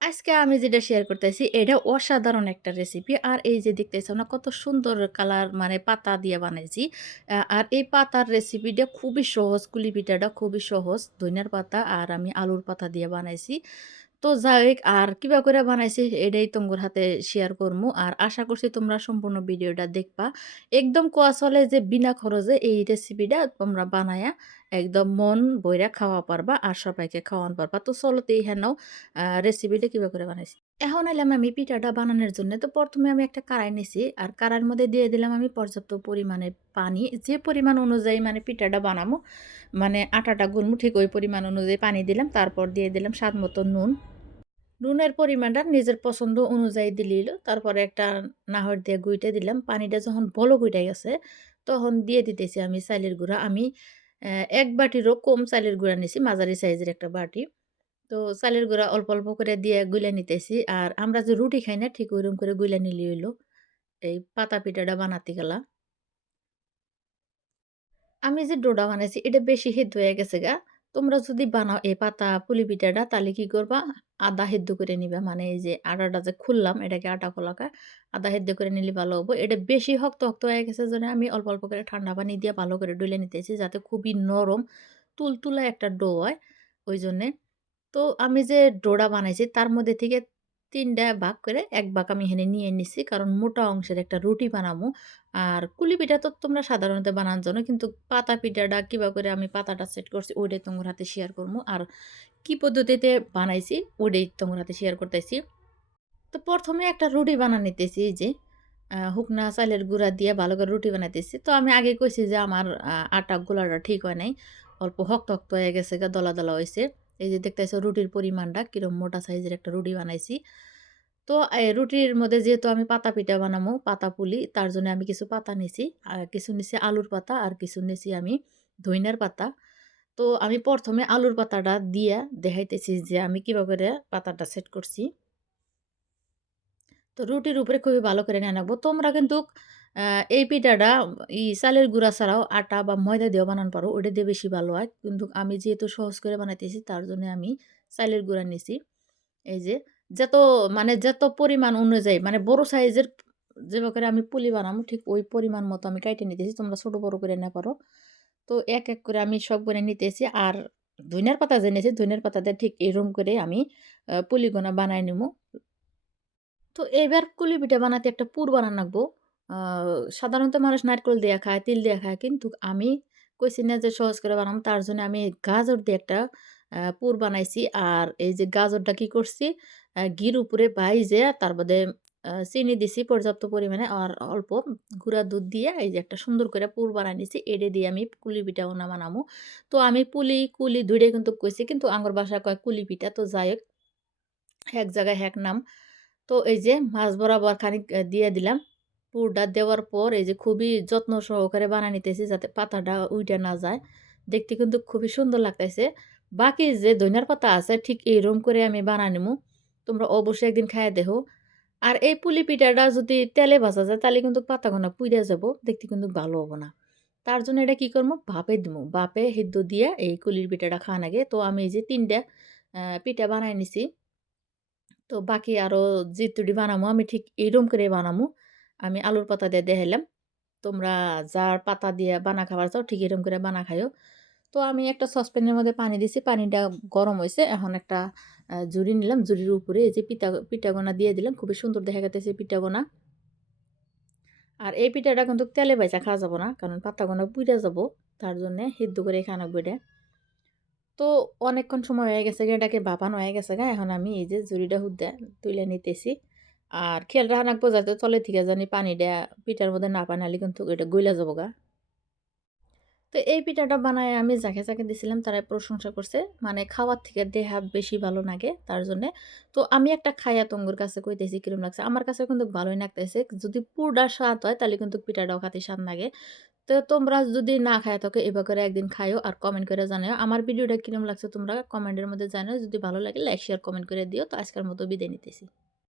আজকে আমি যেটা শেয়ার করতেছি, এটা অসাধারণ একটা রেসিপি আর এই যে দেখতেছো না, কত সুন্দর কালার মানে পাতা দিয়ে বানাইছি আর এই পাতার রেসিপিটা খুবই সহজ, কুলি পিঠাটা খুবই সহজ ধনিয়ার পাতা আর আমি আলুর পাতা দিয়ে বানাইছি। তো যাই আর কিবা করে বানাইছি, এটাই তোমার হাতে শেয়ার করমু আর আশা করছি তোমরা সম্পূর্ণ ভিডিওটা দেখবা। একদম কোয়া চলে যে বিনা খরচে এই রেসিপিটা তোমরা বানায়া একদম মন ভইরা খাওয়া পারবা আর সবাইকে খাওয়ান পারবা। তো চলো তো এখানেও রেসিপিটা কিবা করে বানাইছি। এখন এলাম আমি পিঠাটা বানানোর জন্য। তো প্রথমে আমি একটা কড়াই নিছি। আর কড়াইয়ের মধ্যে দিয়ে দিলাম আমি পর্যাপ্ত পরিমাণে পানি। যে পরিমাণ অনুযায়ী মানে পিঠাটা বানামো, মানে আটাটা গুনবো ঠিক ওই পরিমাণ অনুযায়ী পানি দিলাম। তারপর দিয়ে দিলাম স্বাদ মতো নুন। নুনের পরিমাণটা নিজের পছন্দ অনুযায়ী দিলেই হলো। তারপরে একটা নাহর দিয়ে গুইটা দিলাম। পানিটা যখন বলক উইঠা গেছে, তখন দিয়ে দিতেছি আমি চাইলের গুঁড়া। আমি ১ বাটিরও কম চালের গুঁড়া নিছি, মাঝারি সাইজের একটা বাটি। তো চালের গুঁড়া অল্প, অল্প করে দিয়ে গুইলা নিতেছি। আর আমরা যে রুটি খাই না, ঠিক ওইরকম করে গুলা নিলি হইল। এই পাতা পিঠাটা বানাতে গেলা। আমি যে ডোডা বানাইছি এটা বেশি হেদ হয়ে গেছে গা। তোমরা যদি বানাও এই পাতা পুলি পিঠাটা তাহলে কি করবা? আদা সেদ্ধ করে নিবা। মানে এই যে আটাটা যে খুললাম এটাকে আটা কলা আদা সিদ্ধ করে নিলে ভালো হব। এটা বেশি শক্ত, শক্ত হয়ে গেছে জন্য আমি অল্প, অল্প করে ঠান্ডা পানি দিয়ে ভালো করে ডুলে নিতেছি যাতে খুবই নরম তুলতুলা একটা ডো হয় ওই জন্যে তো আমি যে ডোডা বানাইছি তার মধ্যে থেকে ৩ টা ভাগ করে এক ভাগ আমি এখানে নিয়ে নিছি। কারণ মোটা অংশের একটা রুটি বানাবো আর কুলি পিঠা তো তোমরা সাধারণত বানান জন্য কিন্তু পাতা পিঠাটা কিবা করে আমি পাতাটা সেট করছি ওইটাই তোমার হাতে শেয়ার করব আর কি পদ্ধতিতে বানাইছি ওইটাই তোমার হাতে শেয়ার করতেছি। তো প্রথমে একটা রুটি বানায় নিতেছি যে আ শুকনা চালের গুঁড়া দিয়ে ভালো করে রুটি বানাইতেছি। তো আমি আগে কইছি যে আমার আটা গোলাটা ঠিক হয় নাই। অল্প শক্ত, শক্ত হয়ে গেছে গা দলা, দলা হইছে। এই যে দেখতেছো রুটির পরিমাণটা কিরম মোটা সাইজের একটা রুটি বানাইছি। তো রুটির মধ্যে যেহেতু আমি পাতা পিঠা বানামো, পাতা পুলি তার জন্য আমি কিছু পাতা নিছি। কিছু নিছি আলুর পাতা আর কিছু নিছি আমি ধইনার পাতা। তো আমি প্রথমে আলুর পাতাটা দিয়া দেখাইতেছি যে আমি কীভাবে করে পাতাটা সেট করছি। তো রুটির উপরে খুবই ভালো করে নিয়ে নাগবো। তোমরা কিন্তু এই পিঠাটা ই চালের গুঁড়া ছাড়াও আটা বা ময়দা দিয়েও বানান পারো। ওটা দিয়ে বেশি ভালো হয়। কিন্তু আমি যেহেতু সহজ করে বানাইতেছি তার জন্য আমি চালের গুঁড়া নিছি। এই যে যত মানে যত পরিমাণ অনুযায়ী মানে বড় সাইজের যেবা করে আমি পুলি বানামো ঠিক ওই পরিমাণ মতো আমি কাইটে নিতেছি। তোমরা ছোটো বড় করে নেয়া পারো। তো এক, এক করে আমি সবগুলা নিতেছি। আর ধইনার পাতা যে নিয়েছি ধইনার পাতা দিয়ে ঠিক এরকম করে আমি পুলিগুনা বানায় নিমু। তো এবার কুলি পিঠা বানাতে একটা পুর বানান লাগবো। সাধারণত মানুষ নারকেল দিয়া খায়, তিল দিয়া খায়। কিন্তু আমি কইছি না যে সহজ করে বানাবো তার জন্য আমি গাজর দিয়ে একটা পুর বানাইছি। আর এই যে গাজরটা কি করছি ঘির উপরে ভাইজা তার বাদে চিনি দিছি পর্যাপ্ত পরিমাণে আর অল্প গুঁড়া দুধ দিয়ে এই যে একটা সুন্দর করে পুর বানায় নিছি। এটা দিয়ে আমি কুলি পিঠা ওনা বানামু। তো আমি পুলি, কুলি ২ কিন্তু কইছি। কিন্তু আঙ্গর বাসা কয় কুলি পিঠা। তো যাই হোক এক জায়গায় এক নাম। তো এই যে মাছ বরাবর খানিক দিয়ে দিলাম। পুরটা দেওয়ার পর এই যে খুবই যত্ন সহকারে বানায় নিতেছি যাতে পাতাটা উইঠা না যায়। দেখতে কিন্তু খুবই সুন্দর লাগতেছে। বাকি যে ধইনার পাতা আছে ঠিক এইরকম করে আমি বানায় নিমু। তোমরা অবশ্যই একদিন খাইয়া দেখো। আর এই পুলি পিঠাটা যদি তেলে ভাজা যায় তাহলে কিন্তু পাতাগুনা পুইড়া যাব। দেখতে কিন্তু ভালো হব না। তার জন্য এটা কি করমু? ভাপে দিমু। ভাপে সিদ্ধ দিয়ে এই কুলির পিঠাটা খাওয়ার লাগে তো আমি এই যে তিনটা পিঠা বানাই নিছি। তো বাকি আরও যেতুটি বানামো, আমি ঠিক এইরকম করে বানামু। আমি আলুর পাতা দিয়ে দেখাইলাম। তোমরা যার পাতা দিয়ে বানা খাবার চাও, ঠিক এরকম করে বানা খাইও। তো আমি একটা সসপ্যানের মধ্যে পানি দিছি। পানিটা গরম হয়েছে এখন একটা জুড়ি নিলাম। জুড়ির উপরে এই যে পিঠা, পিঠাগুনা দিয়ে দিলাম। খুবই সুন্দর দেখা যাইতেছে পিঠাগুনা। আর এই পিঠাটা কিন্তু তেলে ভাইজা খাওয়া যাব না। কারণ পাতাগুনা পুইড়া যাব তার জন্যে সিদ্ধ করে লাগবো এটা। তো অনেকক্ষণ সময় হয়ে গেছে গা, এটাকে ভাপানো হয়ে গেছে গা। এখন আমি এই যে জুড়িটা হুদ্দা তুলে নিতেছি। আর খেয়াল রাখা লাগবো যাতে তলে থেকে জানি পানিটা পিঠার মধ্যে না পায় নাহলে কিন্তু এটা গইলা যাব গা। তো এই পিঠাটা বানায় আমি যাকে, যাকে দিছিলাম তারাই প্রশংসা করছে। মানে খাওয়ার থেকে দেহা বেশি ভালো লাগে তার জন্যে। তো আমি একটা খাইয়া তঙ্গুর কাছে কইতেছি কিরম লাগছে। আমার কাছেও কিন্তু ভালোই লাগতেছে। যদি পুরোটা স্বাদ হয় তাহলে কিন্তু পিঠাটাও খাতে স্বাদ লাগে। তো তোমরা যদি না খাইয়া থাকো এবার করে একদিন খাইও আর কমেন্ট করে জানাইও। আমার ভিডিওটা কিরম লাগছে তোমরা কমেন্টের মধ্যে জানাও। যদি ভালো লাগে লাইক, শেয়ার, কমেন্ট করে দিও। তো আজকের মতো বিদায় নিতেছি।